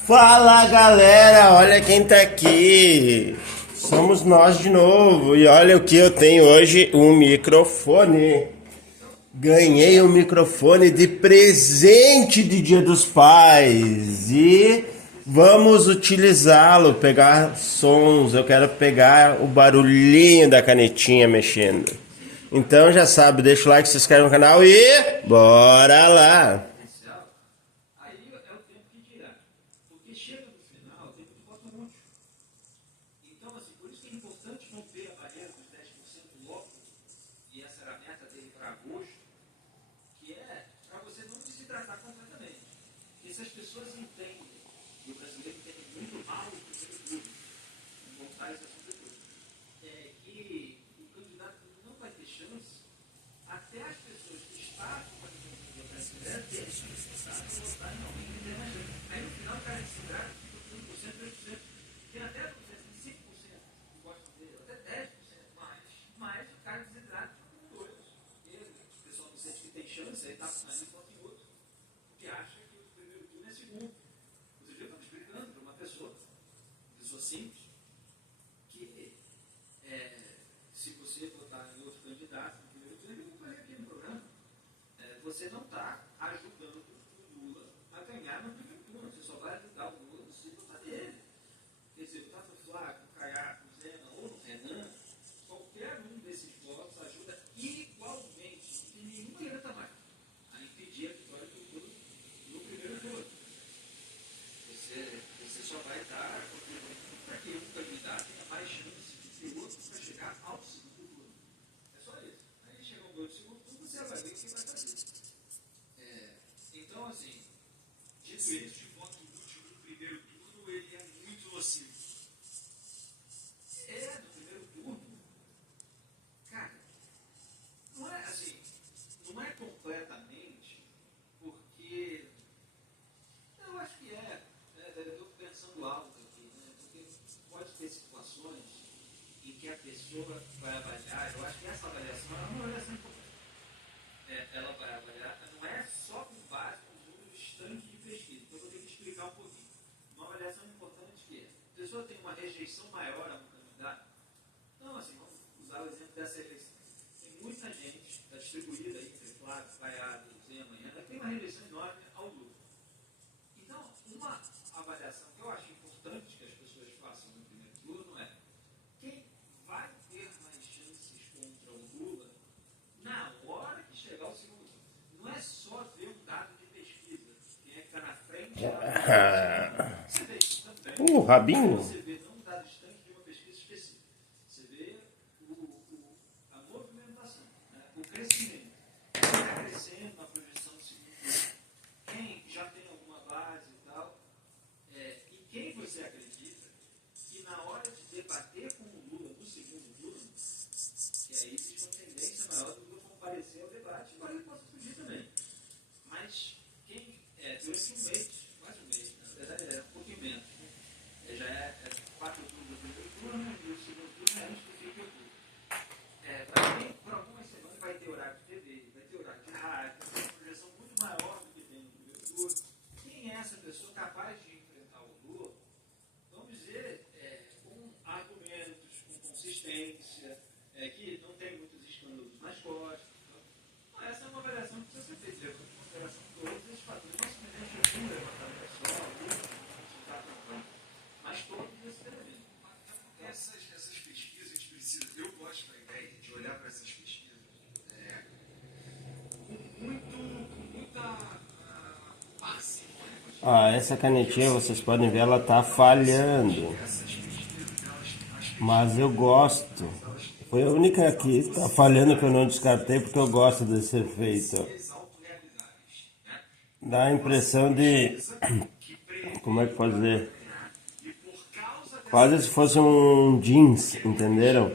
Fala galera, olha quem tá aqui. Somos nós de novo. E olha o que eu tenho hoje, um microfone. Ganhei um microfone de presente de Dia dos Pais. E vamos utilizá-lo, pegar sons. Eu quero pegar o barulhinho da canetinha mexendo. Então já sabe, deixa o like, se inscreve no canal e bora lá. Aí é o tempo que dirá. Porque chega no final, tem que botar um monte. Então, assim, por isso que é importante romper a barreira dos 10% logo, e essa era a meta dele para agosto, que é para você não desidratar completamente. Porque se as pessoas entendem, e o brasileiro entende muito mal o primeiro turno, vou voltar esse assunto depois, que o candidato não vai ter chance até as pessoas que estavam fazendo o brasileiro terem chance de votar em alguém que tem mais chance. Aí no final o cara desidrata, fica 1%, 2%, tem até 5% que gostam dele, até 10% mais o cara desidrata com dois. O pessoal não sente que tem chance, aí está ali vota em outro, porque acha que o primeiro turno é segundo. Outro dia eu estava explicando para uma pessoa simples, que se você votar em outro candidato no primeiro turno, eu vou fazer aqui no programa, você não está ajudando o Lula a ganhar no primeiro turno, você só vai ajudar o Lula se votar nele. Quer dizer, votar no Flávio, no Caiado, no Zema ou no Renan, qualquer um desses votos ajuda igualmente, e nenhuma adianta mais, a impedir a vitória do Lula no primeiro turno. Você só vai dar contribuindo para que um candidato tenha mais chance de ter outro para chegar ao segundo turno. É só isso. Aí chegou o segundo turno, você vai ver o que vai fazer. Então, assim, dito isso, de voto útil no primeiro turno, ele é muito nocivo. No primeiro turno, cara, não é assim, não é completamente, porque eu acho que eu estou pensando alto aqui, né? Porque pode ter situações em que a pessoa vai avaliar, eu acho que essa avaliação é uma avaliação importante. Ela vai avaliar, não é só com base nos números estanques de pesquisa, então eu vou ter que explicar um pouquinho. Uma avaliação importante que a pessoa tem uma rejeição maior a um candidato. Então, assim, vamos usar o exemplo dessa eleição. Tem muita gente, está distribuída aí entre Flávio, Caiado, Zema, tem uma rejeição enorme ao Lula. Então, uma avaliação que eu acho importante que as pessoas façam no primeiro turno é quem vai ter mais chances contra o Lula na hora que chegar o segundo turno. Não é só ver um dado de pesquisa, quem é que está na frente. Você vê isso também. Rabinho. Você vê não um dado distante de uma pesquisa específica. Você vê a movimentação, né? O crescimento. Quem está crescendo na projeção do segundo turno, quem já tem alguma base e tal, e quem você acredita que na hora de debater com o Lula no segundo turno, que aí existe uma tendência maior do Lula comparecer ao debate, embora ele possa fugir também. Mas quem durante um mês, quase um mês, na verdade é um pouquinho menos, já é 4 turnos do primeiro turno e o segundo turno é antes do fim de outubro. Por algumas semanas vai ter horário de TV, vai ter horário de rádio, vai ter uma projeção muito maior do que tem no primeiro turno. Quem é essa pessoa capaz de enfrentar o Lula, vamos dizer, com argumentos, com consistência, que não tem muitos escândalos nas costas. Então, essa é uma avaliação que precisa ser feita, levando em consideração todos esses fatores. Não simplesmente um levantamento só, resultado campanha, mas todos esses elementos. Essas pesquisas, a gente precisa, eu gosto da ideia de olhar para essas pesquisas com muita parcimônia. Essa canetinha, vocês podem ver, ela tá falhando. Mas eu gosto. Foi a única que tá falhando que eu não descartei porque eu gosto desse efeito. Dá a impressão de... Como é que pode dizer? Quase se fosse um jeans, entenderam?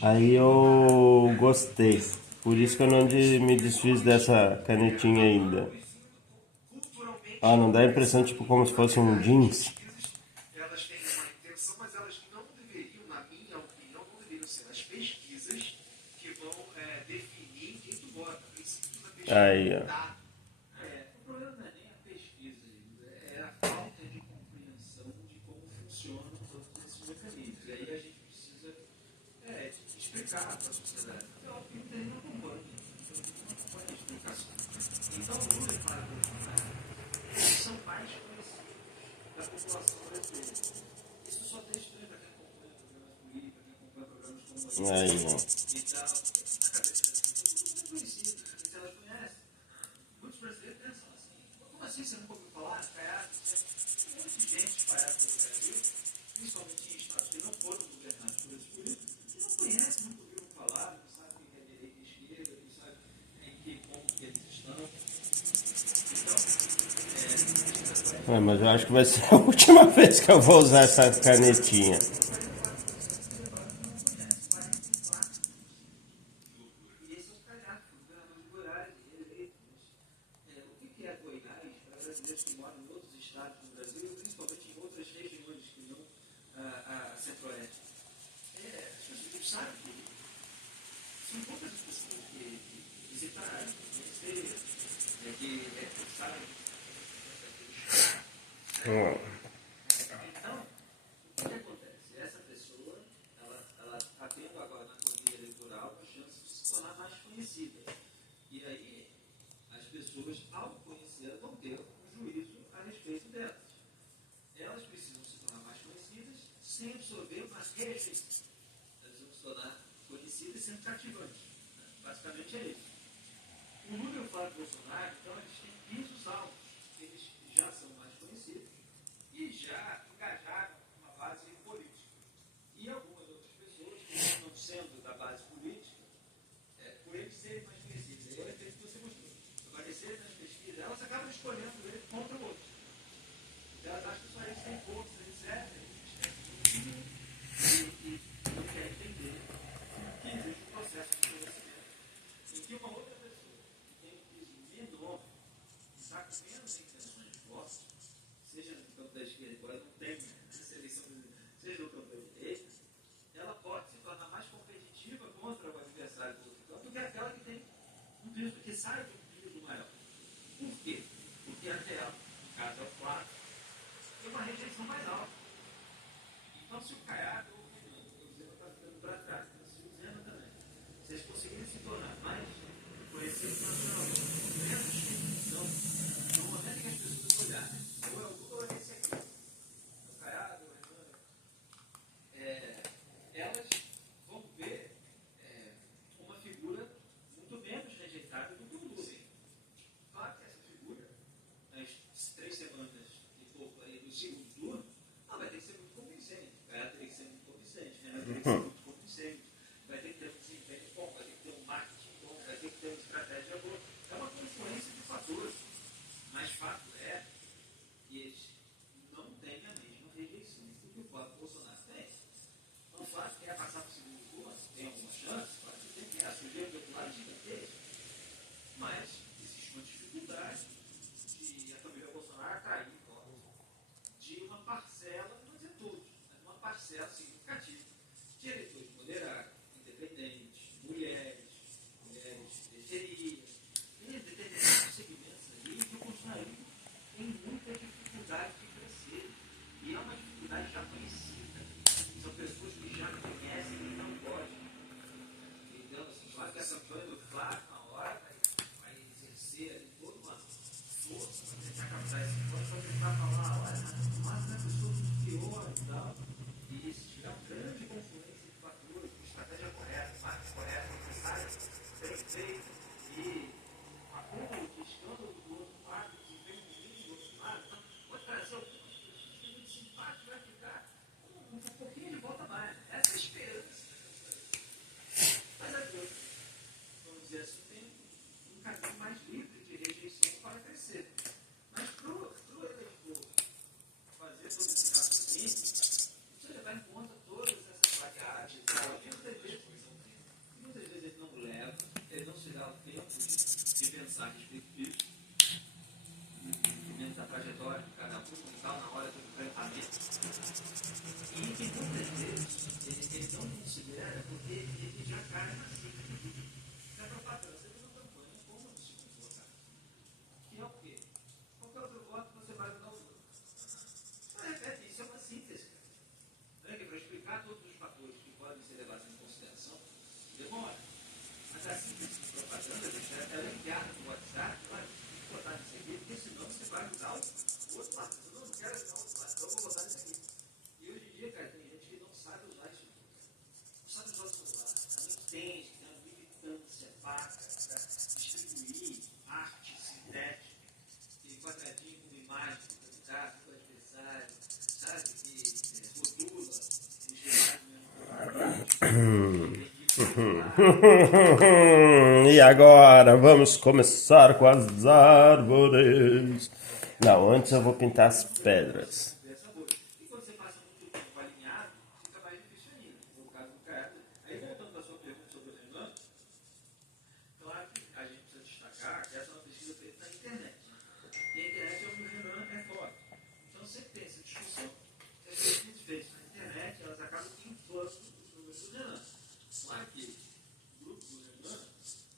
Aí eu gostei. Por isso que eu não me desfiz dessa canetinha ainda. Não dá a impressão tipo como se fosse um jeans. Elas têm uma intenção, mas elas não deveriam, na minha opinião, não deveriam ser as pesquisas que vão definir quem tu vota. Aí, ó. O problema não é nem a pesquisa manipulação brasileira. Isso só tem estranho para quem acompanha programas políticos, para quem acompanha programas como esse. Aí, ó. E tal, na cabeça das pessoas, tudo é conhecido, se elas conhecem. Muitos brasileiros pensam assim, como assim você nunca ouviu falar? Caiado, tem um monte de gente espalhada pelo Brasil, principalmente em estados que não foram governados por esses políticos, que não conhecem, nunca ouviram falar, não sabem o que é direita e esquerda, não sabem em que ponto que eles estão. Então, Mas eu acho que vai ser a última vez que eu vou usar essa canetinha. e esse é o calhar, o governador de Goiás, eleito. O que é Goiás para brasileiros que moram em outros estados do Brasil, principalmente em outras regiões que não a Centro-Oeste? As pessoas não sabem que são poucas as pessoas que visitaram, que conheceram, que sabem Então, o que acontece? Essa pessoa, ela está tendo agora na corrida eleitoral a chance de se tornar mais conhecida. E aí, as pessoas, ao conhecer, vão ter um juízo a respeito delas. Elas precisam se tornar mais conhecidas sem absorver uma rejeição. Elas vão se tornar conhecidas sendo cativantes. Basicamente é isso. O Lula e o Flávio Bolsonaro, então, eles têm pisos altos. Eles já são mais conhecidos e já engajaram uma base política. E algumas outras pessoas, que não sendo da base política, por eles serem mais conhecidos. Aí é o efeito que você mostrou. Aparecerem nas pesquisas, elas acabam escolhendo ele contra o outro. Elas acham que só eles têm força, etc. E não querem entender que existe um processo de conhecimento em que uma outra pessoa que tem um piso menor, que está com menos intenções de voto, seja no campo da esquerda, agora não tem essa eleição, seja no campo da direita, ela pode se tornar mais competitiva contra o adversário do outro campo do que aquela que tem um piso, que sai de um piso maior. Por quê? Porque aquela, no caso é o Flávio, tem uma rejeição mais alta. Então, se o Caiado, ou o Zema está ficando para trás, se o Zema também, se eles conseguirem se tornar mais conhecidos nacionalmente, menos então, no momento que as pessoas olharem, ou é o Lula ou é esse aqui, o Caiado, o Renan, elas vão ver uma figura muito menos rejeitada do que o Lula. Claro que essa figura, nas 3 semanas e pouco aí do segundo turno, não vai ter que ser muito convincente. O Caiado tem que ser muito convincente, Renan tem que ser muito convincente, vai ter que ter um desempenho bom, vai ter que ter um marketing bom, vai ter que ter uma estratégia boa. É uma confluência de fatores. Mas fato é que eles não têm a mesma rejeição que o próprio Bolsonaro tem. Não faz, quer passar para o segundo turno, tem alguma chance, pode ter que assumir do outro lado gigantesco. Mas existe uma dificuldade de a família Bolsonaro cair em voto de uma parcela, não vou dizer todos, mas uma parcela significativa de eleitores moderados, independentes, mulheres de periferia, tem determinados segmentos ali que o Bolsonaro tem muita dificuldade de crescer. E é uma dificuldade já conhecida. São pessoas que já conhecem e não gostam. Então, assim, claro que a campanha do Flávio, na hora, vai exercer ali toda uma força para tentar captar esse voto, para tentar falar, olha, mas é uma pessoa muito pior e tal. E se tiver uma grande confluência de fatores, com estratégia correta, marketing correto, necessário, bem feito, e acúmulo de escândalo do outro lado, desempenho ruim do outro lado, então, pode trazer algumas pessoas que muito simpático, vai ficar um pouquinho de volta mais. Essa é a esperança. Mas agora, vamos dizer assim, tem um caminho mais livre de rejeição para crescer. Mas para o eleitor fazer todo esse raciocínio, você levar em conta todas essas variáveis, muitas vezes ele não leva, ele não se dá o tempo de pensar a respeito disso, dentro da trajetória de cada um e tal, na hora do enfrentamento. E que muitas vezes ele não considera porque ele já cai na cifra da propaganda de uma campanha como a do segundo colocado. Que é o quê? Qualquer outro voto você vai mudar o outro. Só repete, isso é uma síntese. Não é que para explicar todos os fatores que podem ser levados em consideração, demora. Mas a síntese de propaganda, ela é enviada no WhatsApp, vai botar nisso aqui, porque senão você vai mudar o outro lado. Eu não quero ajudar o outro lado. Então, E agora vamos começar com as árvores. Não, antes eu vou pintar as pedras. Dessa bolha. E quando você passa muito tempo alinhado, fica mais difícil ainda. No caso do Caiado. Aí voltando para a sua pergunta sobre o Renan, claro que a gente precisa destacar que essa é uma pesquisa feita na internet. E a internet é onde o Renan é forte. Então sempre tem essa discussão. As pesquisas feitas na internet, elas acabam inflando os números do Renan. Claro que o grupo do Renan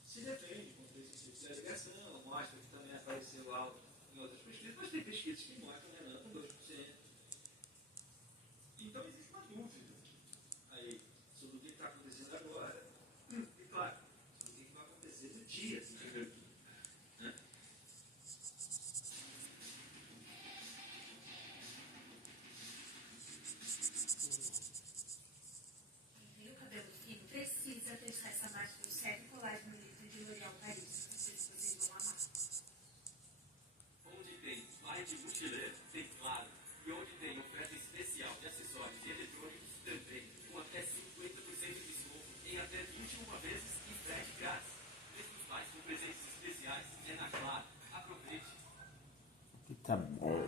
se defende contra esse tipo de alegação, mostra que também apareceu algo em outras pesquisas, mas tem pesquisas que mostram o Renan com 2%. Então existe uma dúvida aí sobre o que está acontecendo agora. E claro, sobre o que vai acontecer no dia seguinte. Né? E o cabelo fino precisa testar essa marca do certo colágeno livre de L'Oréal Paris. Não sei se vocês vão amar. Onde tem mais de mochileiro, tem claro. E onde tem oferta especial de acessórios e eletrônicos, também. Com até 50% de desconto em até 21 vezes e frete grátis. Preços mais com presentes especiais é na Claro. Aproveite. Aqui tá bom.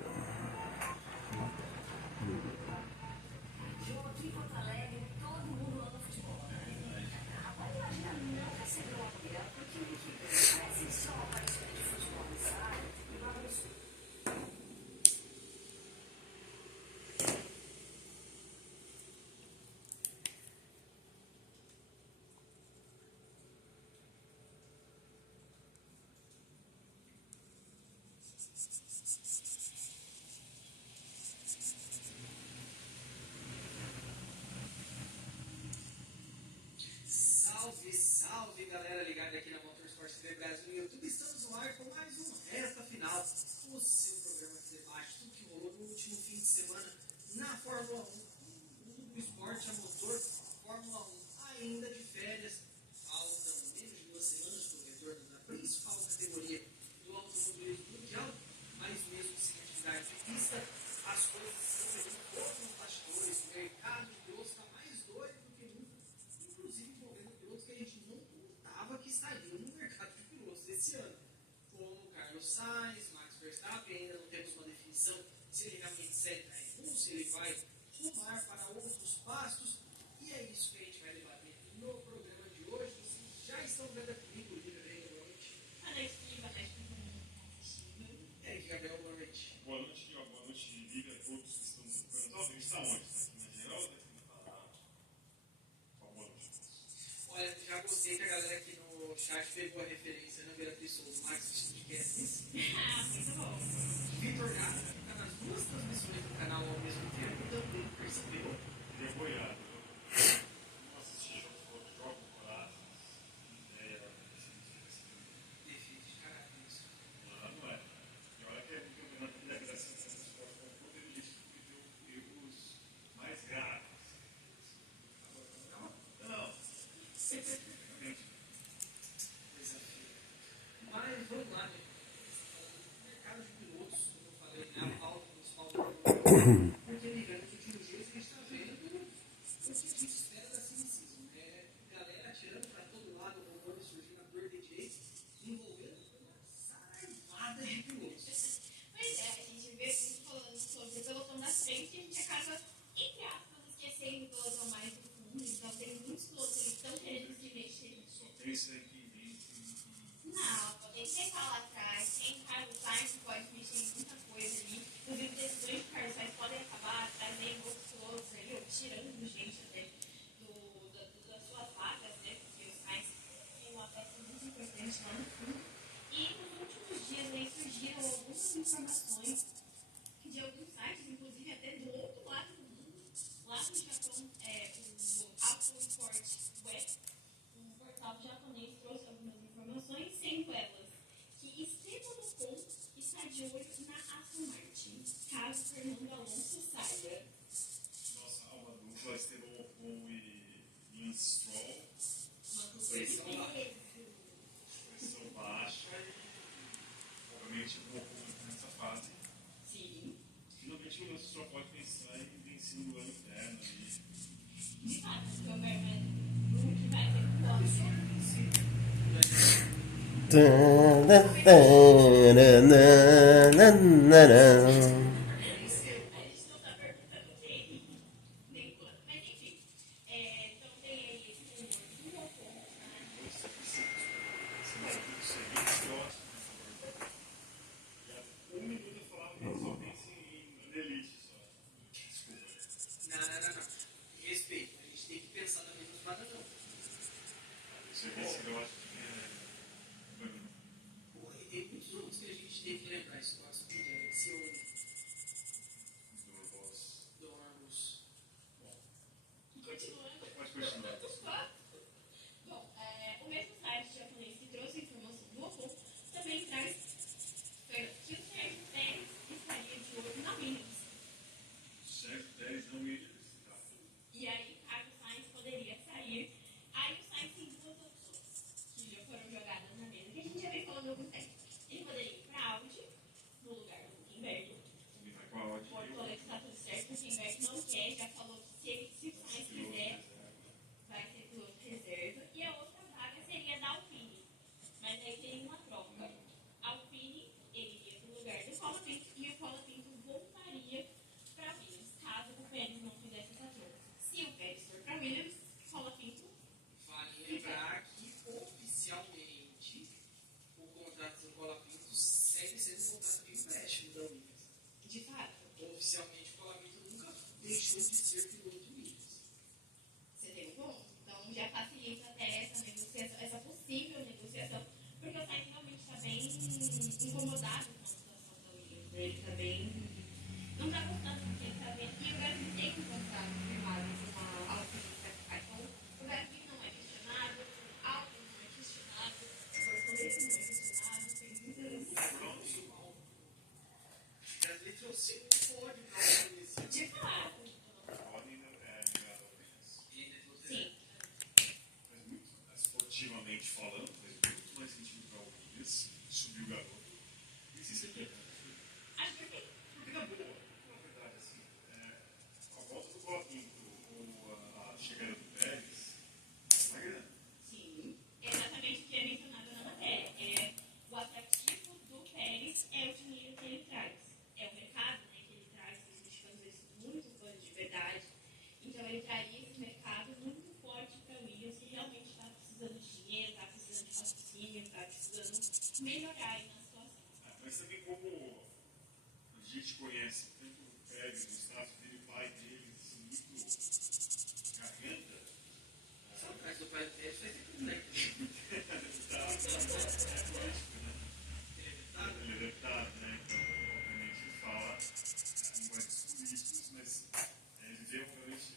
Aqui em Porto Alegre, todo mundo ama futebol. Agora imagina não receber uma mulher, porque parece só uma partida de futebol, sabe? E vamos. Salve, salve galera ligada aqui na Motorsport TV Brasil no YouTube. Estamos no ar com mais um Reta Final, o seu programa que debate tudo que rolou no último fim de semana na Fórmula 1. O esporte a motor, Fórmula 1 ainda de férias. Faltam menos de 2 semanas para o retorno da principal categoria do automobilismo mundial, mas mesmo sem atividade de pista, as coisas estão pegando fogo nos bastidores. O mercado de pilotos está mais doido do que nunca, inclusive envolvendo pilotos que a gente não contava que estariam no mercado de pilotos esse ano, como Carlos Sainz, Max Verstappen. Ainda não temos uma definição se ele realmente segue na Red, se ele vai rumar para outros pastos, e é isso que a gente vai debater no programa de hoje. Vocês já estão vendo comigo, Lívia, boa noite. Boa noite, boa noite para todo mundo que está assistindo. E aí, Gabriel, boa noite. Boa noite, boa noite, Lívia, a todos que estão nos acompanhando. A gente está onde? Está aqui na geral ou está aqui na Pará? Boa noite. Olha, já gostei que a galera aqui no chat pegou a referência na Beatriz Souza, Max Podcast. Muito bom. Vitor Gato, que está nas duas transmissões do canal ao mesmo tempo, também percebeu. Ele é boiado. Não assisti jogos coragem, ideia, Defeito de caráter, isso. não é. E olha que é um campeonato de integração do esporte com todo ele disse que deu erros mais graves. Não. Desafio. Mas vamos lá, né? O mercado de pilotos, como eu falei, é a pauta principal do programa. Porque ligando nos últimos dias a gente está vendo o que a gente espera da Cine Season, né? Galera atirando para todo lado, roubando e surgindo a Tour DJ, envolvendo uma saraivada de pilotos. Pois é, a gente vê muito falando sobre o pelotão da frente e a gente acaba, entre aspas, esquecendo o pelotão mais do fundo. Então tem muitos pilotos que estão querendo se mexer. Só tem esse aí que Não, tem que ficar lá atrás. Tem Carlos Sainz que pode mexer em muita coisa ali. Inclusive, decisões de Carlos Sainz podem acabar trazendo outros pilotos ali, ou tirando gente até das suas vagas, né? Porque o Sainz tem uma peça muito importante lá no fundo. E nos últimos dias aí surgiram algumas informações de alguns sites, inclusive até do outro lado do mundo, lá no Japão, o Auto Report Web, um portal japonês, trouxe algumas informações, sendo elas que Esteban Ocon está de olho na Aston Martin, caso Fernando Alonso saia. nossa alma dupla, Esteban Ocon e Lance Stroll, Uma Pressão coisa baixa. pressão baixa e, obviamente, o Ocon nessa fase. Sim, Finalmente o Lance Stroll pode pensar em vencer o ano interno e de fato, porque o Vermelho que vai ter A gente não tá perguntando quem, nem quando. Mas enfim, então tem aí esse rumor do Ocon, né? Um minuto eu falava que só pensa em elite só. Desculpa. Não. Respeito. A gente tem que pensar na mesma espada, não. Isso aqui eu acho que Porra, e tem muitos outros que a gente tem que lembrar. Isso com a Speed, Alexion, Dormus. Continuando. Pode continuar. Bom, o mesmo site japonês que trouxe a informação do Ocon também traz que o Sérgio Pérez estaria de olho na Williams. Sérgio Pérez não ia. E aí, Carlos Sainz poderia sair. Aí o Sainz tem duas opções que já foram jogadas na mesa, que a gente já vem falando há algum tempo. Ele poderia ir para a Audi, no lugar do Huckenberg. Combinar com a Audi. Porto Alegre está tudo certo, o Huckenberg não quer, já falou que se o Sainz quiser, vai ser piloto reserva. E a outra vaga seria da Alpine. Mas aí tem uma troca. A Alpine, ele iria para o lugar do Colapinto e o Colapinto voltaria para Williams, caso o Pérez não fizesse essa troca. Se o Pérez for para Williams, Colapinto. Vale lembrar que oficialmente o contrato do Colapinto segue sendo um contrato de empréstimo da Williams. De fato, Oficialmente o Colapinto nunca deixou de ser piloto Williams. você tem um ponto. Então já facilita até essa negociação, essa possível negociação, porque o Sainz realmente está bem incomodado com a situação da Williams. Ele está bem. Não está gostando do que ele está vendo. E o Gasly tem um contrato firmado com a Alpine para ficar. Então o Gasly não é questionado, a Alpine não é questionado, o Bortoleto não é questionado, tem muitas. Gasly trouxe um pódio para o Williams. De fato. Podem ligar ao Williams. Sim. Mas muito esportivamente falando, faz muito mais sentido para o Williams subir o garoto. E se você quer? Acho que sim. Porque na boa, na verdade, assim, a volta do Colapinto ou a chegada do Pérez, uma grana. Sim, é exatamente o que é mencionado na matéria. O atrativo do Pérez é o dinheiro que ele traz. É o mercado, né, que ele traz, que os mexicanos eles são muito fãs de verdade. Então ele traria esse mercado muito forte para o Williams, que realmente está precisando de dinheiro, está precisando de patrocínio, está precisando melhorar aí na situação. Mas também como a gente conhece tanto o Pérez, o status dele, o pai dele, assim, muito carreta, Só atrás do pai do Pérez faz tempo, né? ele é deputado, né? Então, obviamente, ele fala linguagens políticos, mas ele vê realmente,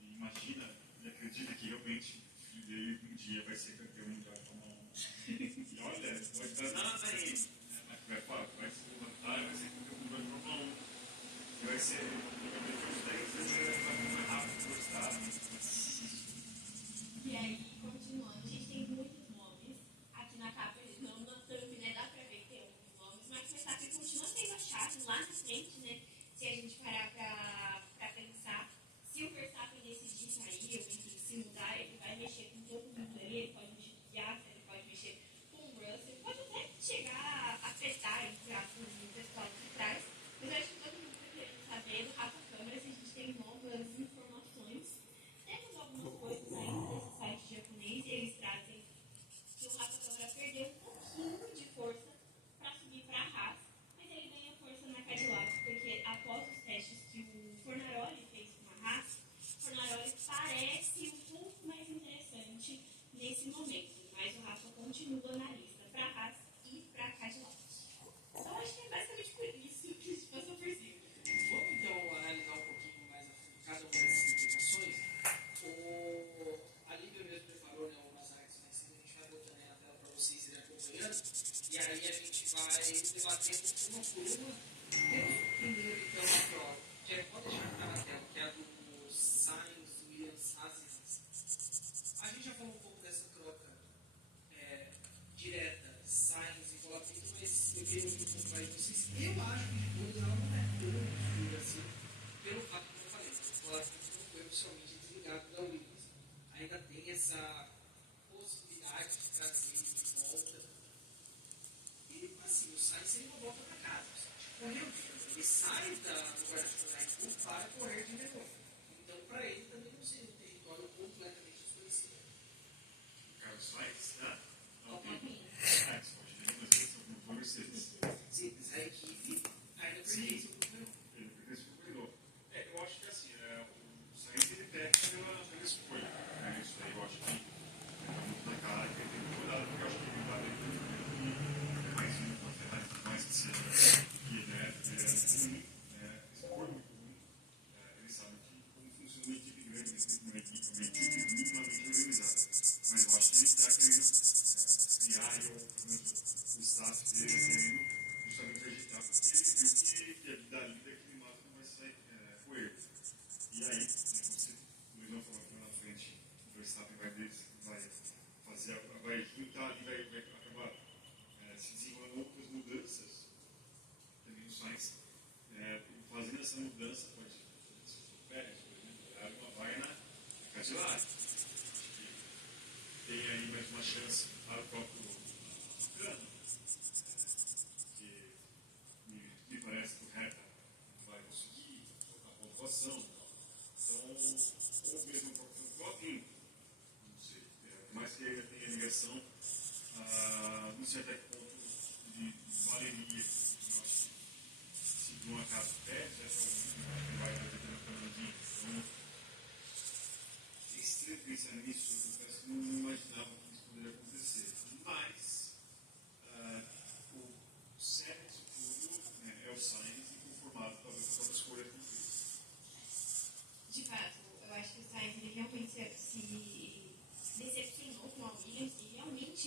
e imagina, e acredita que realmente o filho dele um dia vai ser campeão mundial de Fórmula 1. E olha, pode estar nada aí, né? Mas vai se levantar e vai ser campeão mundial de Fórmula 1. E vai ser provavelmente uns 10 vezes mais rápido do estado. E aí, continuando, a gente tem muitos nomes. Aqui na capa, não na thumb, né? Dá pra ver que tem alguns nomes, mas o Verstappen continua sendo a chave lá na frente, né? Se a gente parar pra pensar, se o Verstappen decidir sair, ou enfim, se mudar, ele vai mexer com todo mundo ali, ele pode mexer com o Piastri, ele pode mexer com o Russell, pode até chegar a apertar entre aspas o pessoal de trás, mas eu acho que todo mundo está querendo saber do Rafa Câmara se a gente tem novas informações. Temos algumas coisas ainda desse site japonês, eles trazem que o Rafa Câmara perdeu um pouquinho de força para subir para a Haas, mas ele ganha força na Cadillac, porque após os testes que o Fornaroli fez com a Haas, o Fornaroli parece um pouco mais interessante nesse momento, mas o Rafa continua na lista para a Haas e para a Cadillac. Então acho que é basicamente por isso que isso passou por cima. Vamos então analisar um pouquinho mais a fundo cada uma dessas implicações. A Lívia mesmo preparou, né, umas artes mais cedo, a gente vai botando aí na tela para vocês irem acompanhando. E aí a gente vai debatendo uma por uma. Temos primeiro então aqui, ó, Jack, pode deixar que tá na tela, que é a do Sainz, Williams, Haas e Haas. A gente já falou um pouco dessa troca direta, Sainz e Colapinto, mas eu queria ouvir um pouco mais de vocês. Eu acho que depois ela não é tão dura assim, pelo fato que eu falei, o Colapinto não foi oficialmente desligado da Williams. Ainda tem essa sai do guarda-chuva da Red Bull para correr de Renault. Então, para ele também não seria um território completamente desconhecido. Carlos Sainz, não tem. Alpine. Sainz, pode ver, mas eles são muito Mercedes. Sim, mas a equipe ainda pertence ao grupo Renault. Ele pertence ao Renault. Eu acho que assim, o Sainz ele perde pela escolha. Isso aí eu acho que tá muito na cara que ele tem que cuidar, porque eu acho que ele vai ter mais uma Ferrari, mais que seja, que é ruim, escolha muito ruim. Ele sabe como funciona uma equipe grande, uma equipe minimamente organizada. Mas eu acho que ele está querendo criar pelo menos o status dele querendo justamente agitar, porque ele viu que a vida linda é que ele mata não vai sair com ele. E aí, você, o Luizão falou aqui na frente, o Verstappen vai juntar ali, vai acabar se desenrolando outras mudanças também no Sainz. Fazendo essa mudança, pode ser o Pérez, por exemplo, dar uma vaga na Cadillac. Tem aí mais uma chance para o próprio Cano, que me parece que o Hertha vai conseguir tocar a pontuação. Então, ou mesmo o próprio, não sei, por mais que ainda tenha ligação, não sei até que ponto de valeria. Eu acho que se por um acaso perde, que vai fazer pelo caminho. Então, é estranho pensar nisso, eu confesso que não imaginava que isso poderia acontecer. Mas, o certo disso tudo é o Sainz e conformado talvez com a própria escolha que ele fez. De fato, eu acho que o Sainz ele realmente se decepcionou com a Williams e realmente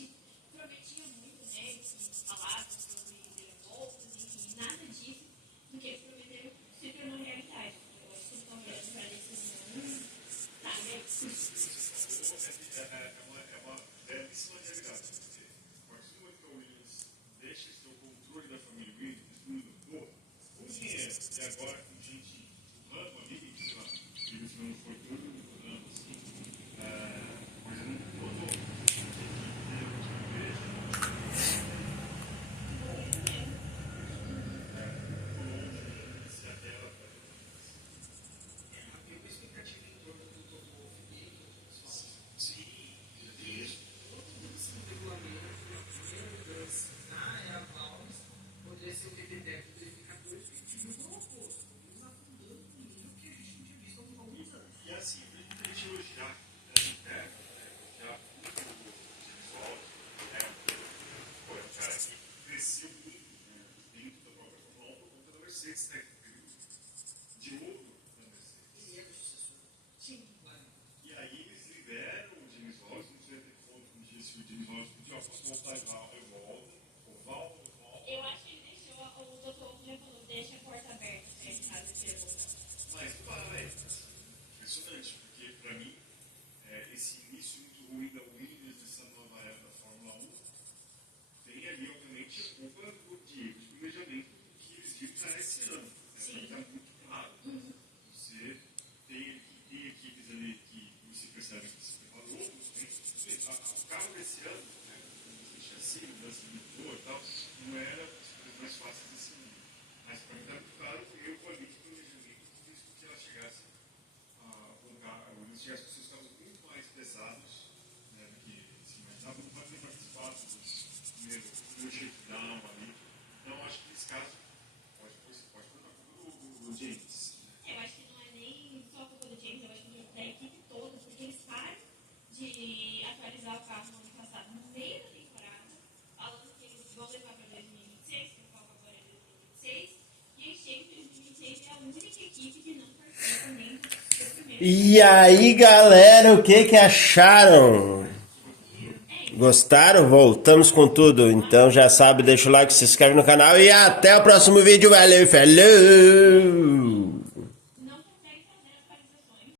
prometia muito, né? Que falava sobre voltas, enfim, nada disso do que eles prometeram se tornou realidade. Eu acho que eles estão olhando para a decisão, sabe? É uma belíssima realidade. Porque, a partir do momento que a Williams deixa esse controle da família Williams, tudo mudou. Com dinheiro, e agora com gente ramo ali, sei lá, Williams não foi tudo ramo, assim, coisa não mudou. Se a tela Havia uma expectativa em torno do Toto Wolff, pessoal. sim, isso. Todo esse regulamento, a primeira mudança na era Valves, poderia ser o TT-Tech 2014, que tive o oposto. Eles afundando um nível que a gente não tinha visto há alguns anos. E assim, a gente elogiar essa interna, elogiar muito o James Watt, é um cara que cresceu muito dentro da própria Fórmula 1 por conta da Mercedes, né? De ouro da Mercedes. Ele era o sucessor. Sim. E aí eles liberam o James Watt, não sei até quando um dia se o James Watt podia voltar eu volto. Eu acho que ele deixou, o doutor já falou, deixa a porta aberta, né, caso ele queira voltar. Mas vai, impressionante, porque para mim, esse início muito ruim da Williams, dessa nova era da Fórmula 1, tem ali, obviamente, a culpa de erros de planejamento que eles viram para esse ano. Está muito claro. Você tem equipes ali que você percebe que se preparou, o carro desse ano, o chassi, mudança de motor e tal, não era as mais fáceis desse mundo. Mas para mim está muito claro que o erro ali de planejamento fez com que ela chegasse chegasse com seus carros muito mais pesados, né, do que se imaginava, não pode ter participado do primeiro shakedown ali. Então, acho que nesse caso, pode pôr na culpa do James. Eu acho que não é nem só a culpa do James, eu acho que é da equipe toda, porque eles param de atualizar o carro no ano passado, no meio da temporada, falando que eles vão levar para 2026, que o foco agora é 2026, e aí chega em 2026 é a única equipe que não participa nem do primeiro. E aí, galera, o que acharam? Gostaram? Voltamos com tudo. Então já sabe, deixa o like, se inscreve no canal e até o próximo vídeo. Valeu, falou!